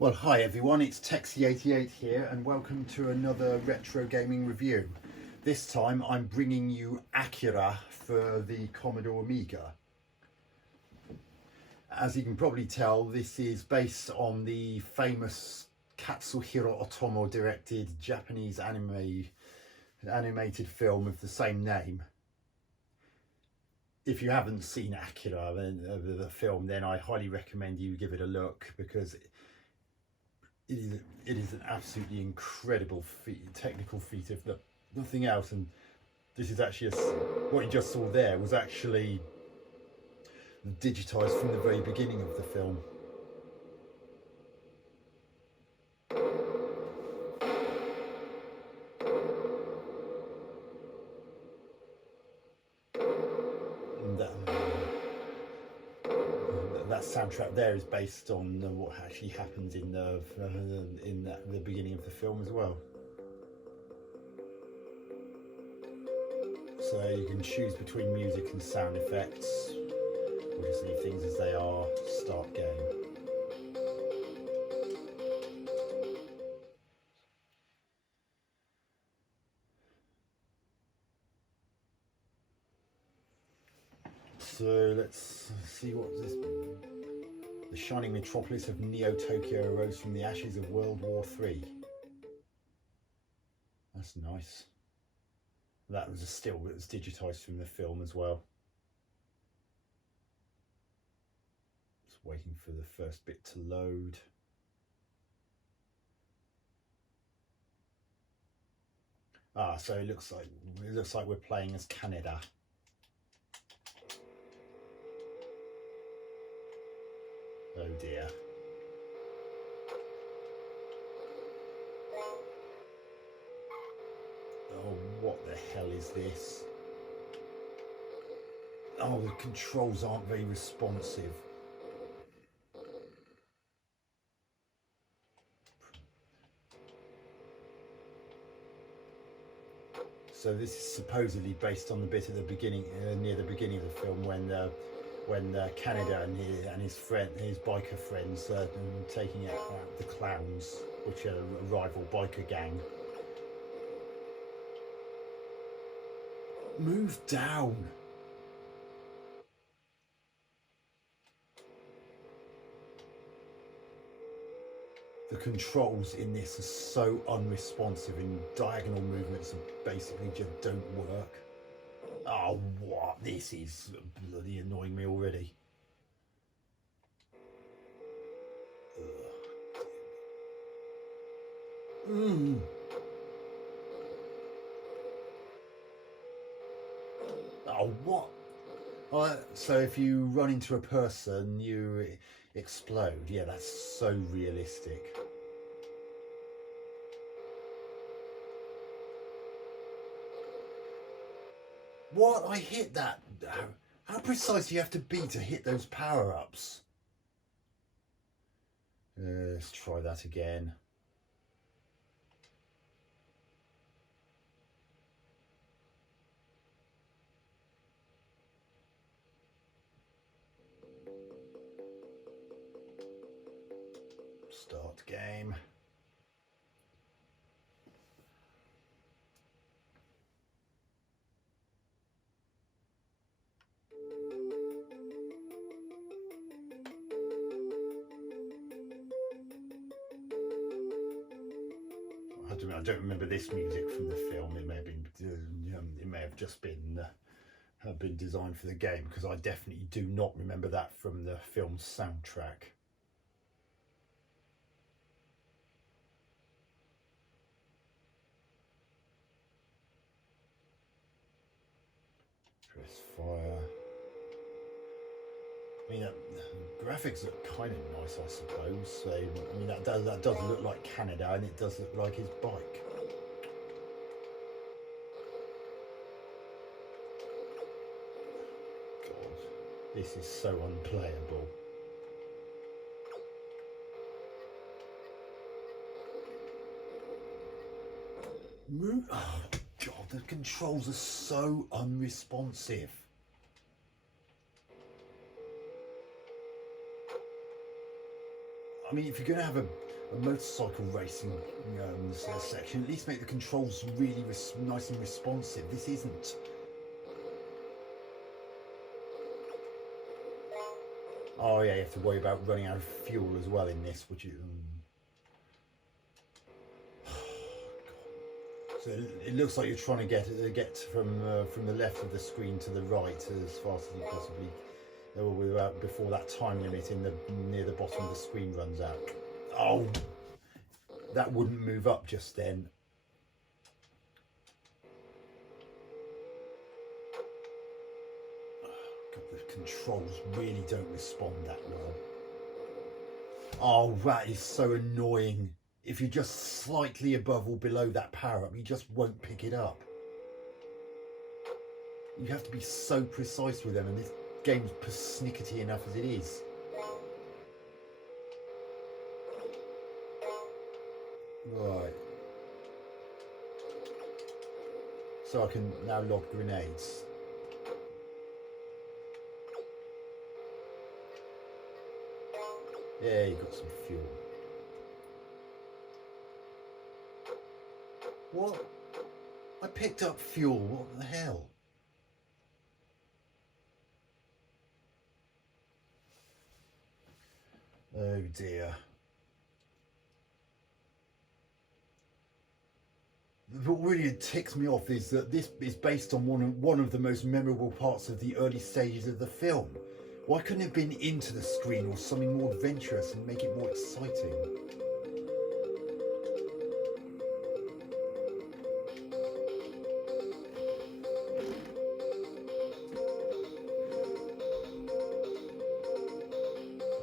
Well, hi everyone, it's Texie88 here, and welcome to another retro gaming review. This time I'm bringing you Akira for the Commodore Amiga. As you can probably tell, this is based on the famous Katsuhiro Otomo directed Japanese animated film of the same name. If you haven't seen Akira, the film, then I highly recommend you give it a look, because it is an absolutely incredible technical feat, if nothing else. And this is actually what you just saw there was actually digitized from the very beginning of the film. And that soundtrack there is based on what actually happens in the beginning of the film as well. So you can choose between music and sound effects, or just leave things as they are. Start game. So let's see what this. The shining metropolis of Neo-Tokyo arose from the ashes of World War III. That's nice. That was a still that was digitized from the film as well. Just waiting for the first bit to load. So it looks like we're playing as Kaneda. Oh dear. Oh, what the hell is this? Oh, the controls aren't very responsive. So this is supposedly based on the bit at the beginning, near the beginning of the film, when Kaneda and his biker friends, taking out the clowns, which are a rival biker gang. Move down. The controls in this are so unresponsive, and diagonal movements basically just don't work. Oh, what? This is bloody annoying me already. Oh, what? So if you run into a person, you explode. Yeah, that's so realistic. What? I hit that. How precise do you have to be to hit those power-ups? Let's try that again. Start game. I don't remember this music from the film. It may have been, it may have just been designed for the game, because I definitely do not remember that from the film's soundtrack. Press fire. I mean, graphics look kind of nice, I suppose. So, I mean, that does look like Kaneda, and it does look like his bike. God, this is so unplayable. Oh God, the controls are so unresponsive. mean, if you're going to have a motorcycle racing section, at least make the controls really nice and responsive. This isn't. Oh yeah, you have to worry about running out of fuel as well in this, which is. So it looks like you're trying to get from the left of the screen to the right as fast as you possibly. We're out before that time limit near the bottom of the screen runs out. Oh, that wouldn't move up just then. God, the controls really don't respond that well. Oh, that is so annoying. If you're just slightly above or below that power up, you just won't pick it up. You have to be so precise with them, and this game's persnickety enough as it is. Right. So I can now lob grenades. Yeah, you got some fuel. What? I picked up fuel, what the hell? Oh dear. What really ticks me off is that this is based on one of the most memorable parts of the early stages of the film. Why couldn't it have been into the screen or something more adventurous and make it more exciting?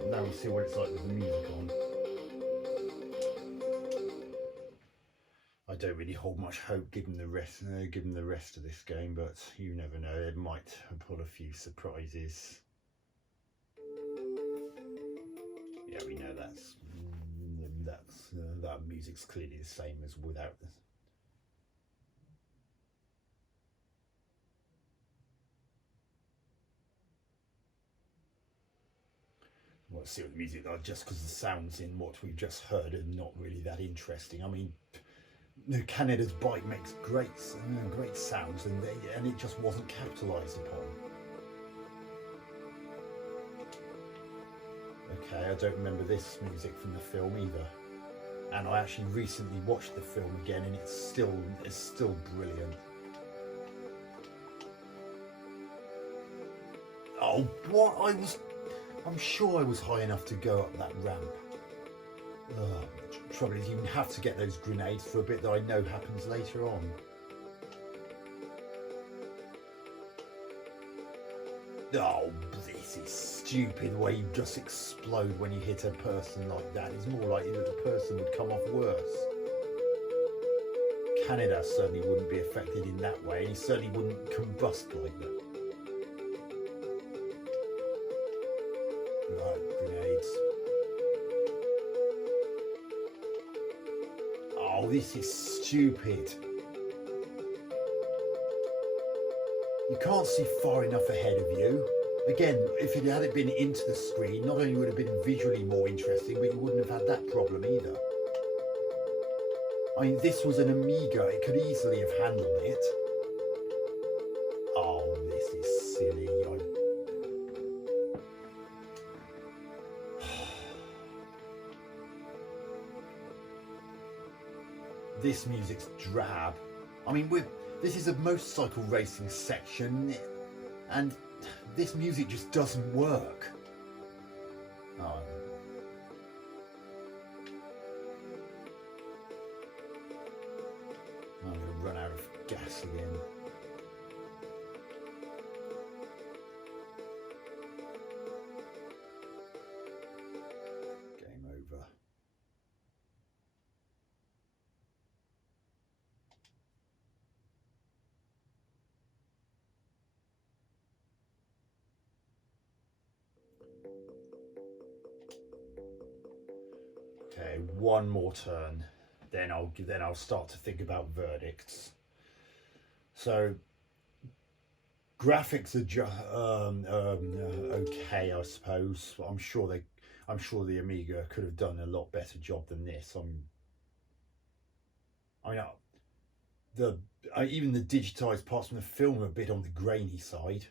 Now we see what it's like with the music on. I don't really hold much hope given the rest of this game, but you never know. It might pull a few surprises. Yeah, we know that music's clearly the same as without this. Well, see what the music are, just because the sounds in what we've just heard are not really that interesting. I mean, Kaneda's bike makes great sounds, and it just wasn't capitalised upon. Okay, I don't remember this music from the film either, and I actually recently watched the film again, and it's still brilliant. Oh, what? I'm sure I was high enough to go up that ramp. The trouble is, you have to get those grenades for a bit that I know happens later on. Oh, this is stupid. The way you just explode when you hit a person like that. It's more likely that the person would come off worse. Kaneda certainly wouldn't be affected in that way, and he certainly wouldn't combust like that. Right, grenades. Oh, this is stupid. You can't see far enough ahead of you. Again, if it had been into the screen, not only would it have been visually more interesting, but you wouldn't have had that problem either. I mean, this was an Amiga. It could easily have handled it. Oh, this is silly. This music's drab. I mean, this is a motorcycle racing section, and this music just doesn't work. Oh. I'm going to run out of gas again. Game over. Okay, one more turn, then I'll start to think about verdicts. So graphics are just okay, I suppose. I'm sure I'm sure the Amiga could have done a lot better job than this. Even the digitized parts from the film are a bit on the grainy side.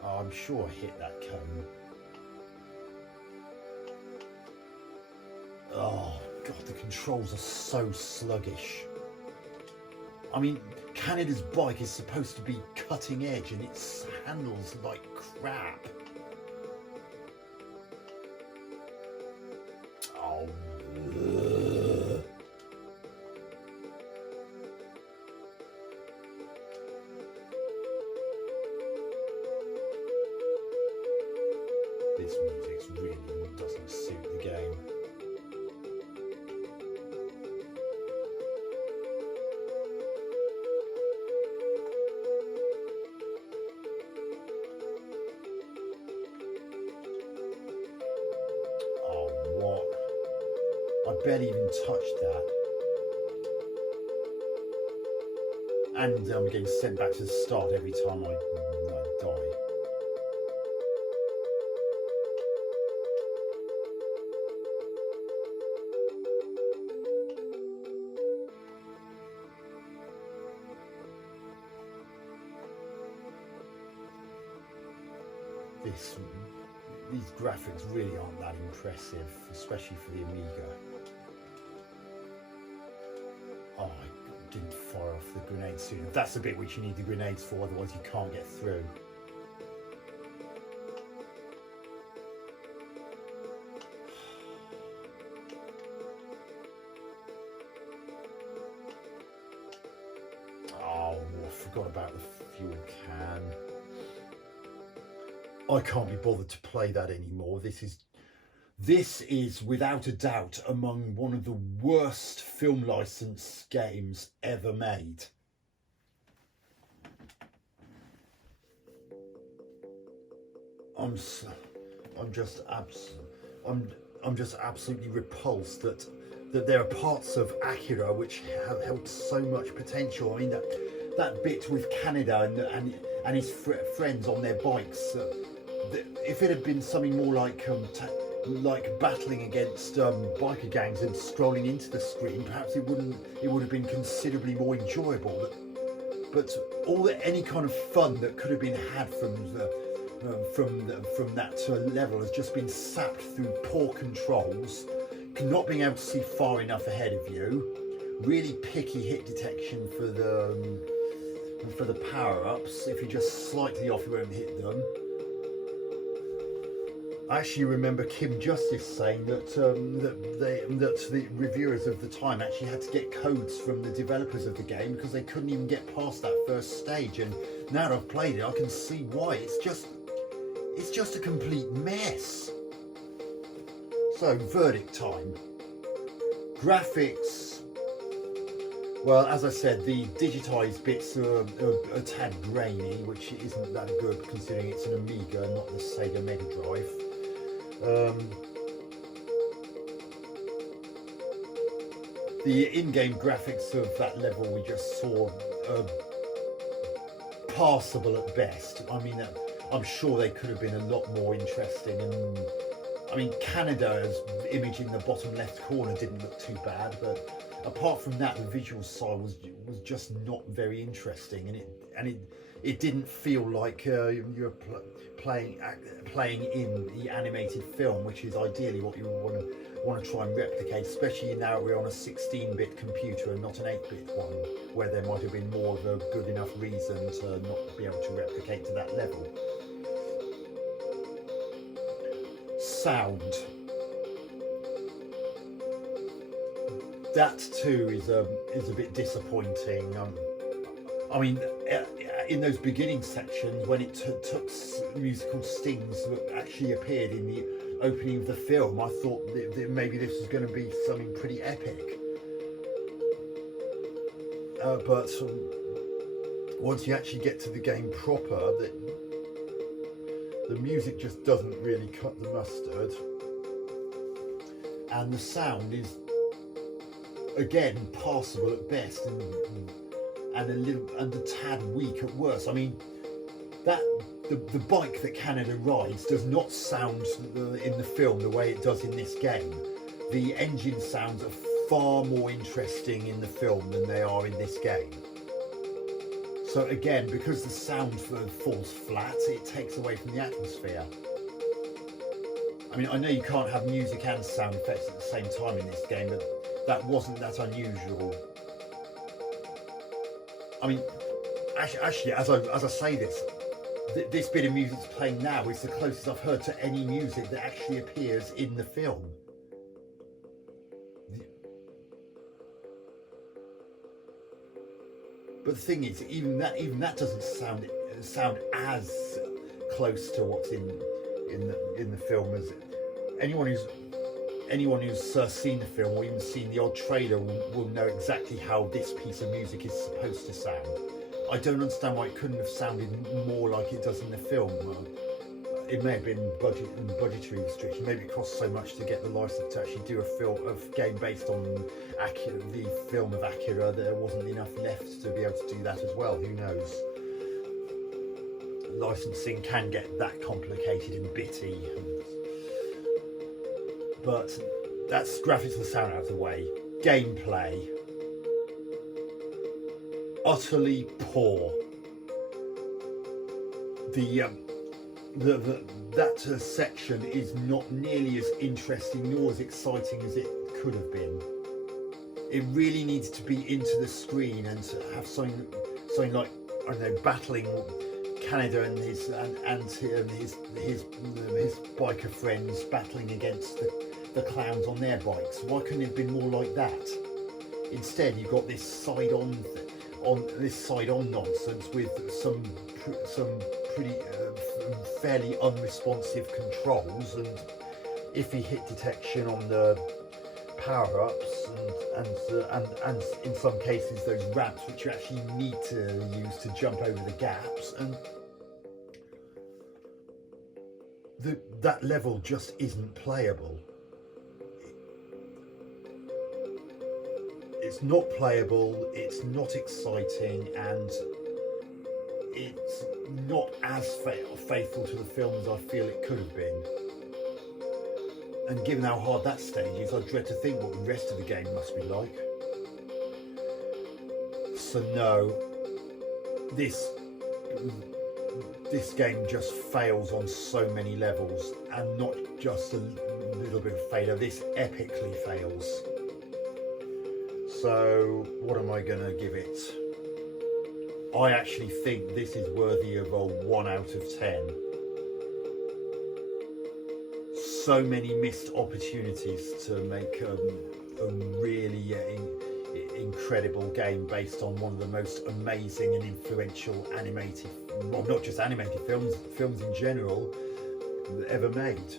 Oh, I'm sure I hit that cone. Oh god, the controls are so sluggish. I mean, Canada's bike is supposed to be cutting edge and it handles like crap. Oh, ugh. This music really doesn't suit the game. I barely even touched that. And I'm getting sent back to the start every time I die. These graphics really aren't that impressive, especially for the Amiga. Oh, I didn't fire off the grenade soon. That's the bit which you need the grenades for, otherwise you can't get through. Oh, I forgot about the fuel can. I can't be bothered to play that anymore. This is without a doubt among one of the worst film license games ever made. I'm just absolutely repulsed that there are parts of Akira which have held so much potential. I mean that bit with Canada and his friends on their bikes. If it had been something more like battling against biker gangs and strolling into the screen, perhaps it would have been considerably more enjoyable. But any kind of fun that could have been had from that level has just been sapped through poor controls, not being able to see far enough ahead of you, really picky hit detection for the power-ups. If you're just slightly off, you won't hit them. I actually remember Kim Justice saying that the reviewers of the time actually had to get codes from the developers of the game because they couldn't even get past that first stage. And now that I've played it, I can see why. It's just a complete mess. So, verdict time. Graphics. Well, as I said, the digitized bits are a tad grainy, which isn't that good considering it's an Amiga, not the Sega Mega Drive. The in-game graphics of that level we just saw are passable at best. I mean, I'm sure they could have been a lot more interesting. And I mean, Canada's image in the bottom left corner didn't look too bad, but apart from that, the visual side was just not very interesting, and it didn't feel like you're playing in the animated film, which is ideally what you want to try and replicate, especially now we're on a 16-bit computer and not an 8-bit one, where there might have been more of a good enough reason to not be able to replicate to that level. Sound. That too is a bit disappointing. I mean, in those beginning sections, when it took musical stings that actually appeared in the opening of the film, I thought that maybe this was going to be something pretty epic. But once you actually get to the game proper, the music just doesn't really cut the mustard, and the sound is again passable at best, and a tad weak at worst. I mean, that the bike that Canada rides does not sound in the film the way it does in this game. The engine sounds are far more interesting in the film than they are in this game. So again, because the sound falls flat, it takes away from the atmosphere. I mean, I know you can't have music and sound effects at the same time in this game, but that wasn't that unusual. I mean, actually, as I say this, this bit of music that's playing now is the closest I've heard to any music that actually appears in the film. But the thing is, even that doesn't sound as close to what's in the film as anyone who's seen the film or even seen the old trailer will know exactly how this piece of music is supposed to sound. I don't understand why it couldn't have sounded more like it does in the film. It may have been budgetary restriction. Maybe it cost so much to get the license to actually do a game based on the film of Akira, there wasn't enough left to be able to do that as well. Who knows? Licensing can get that complicated and bitty. But that's graphics and sound out of the way. Gameplay. Utterly poor. That section is not nearly as interesting nor as exciting as it could have been. It really needs to be into the screen and to have something like, I don't know, battling Canada and his biker friends battling against the clowns on their bikes. Why couldn't it have been more like that? Instead, you've got this side-on nonsense with some pretty fairly unresponsive controls and iffy hit detection on the power-ups and in some cases those ramps which you actually need to use to jump over the gaps, and that level just isn't playable. It's not playable, it's not exciting, and it's not as faithful to the film as I feel it could have been. And given how hard that stage is, I dread to think what the rest of the game must be like. So no, this game just fails on so many levels, and not just a little bit of failure, this epically fails. So what am I going to give it? I actually think this is worthy of a 1 out of 10. So many missed opportunities to make a really incredible game based on one of the most amazing and influential animated, well, not just animated films in general, ever made.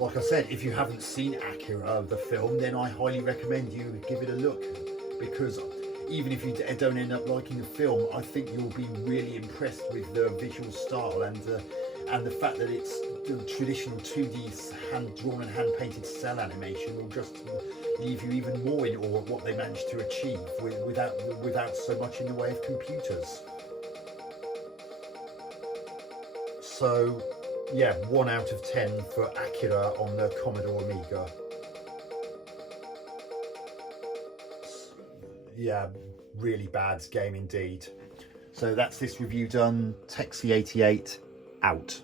Like I said, if you haven't seen Akira, the film, then I highly recommend you give it a look, because even if you don't end up liking the film, I think you'll be really impressed with the visual style and the fact that it's the traditional 2D hand-drawn and hand-painted cell animation will just leave you even more in awe at what they managed to achieve without so much in the way of computers. So yeah, 1 out of 10 for Akira on the Commodore Amiga. Yeah, really bad game indeed. So that's this review done. Texie88 out.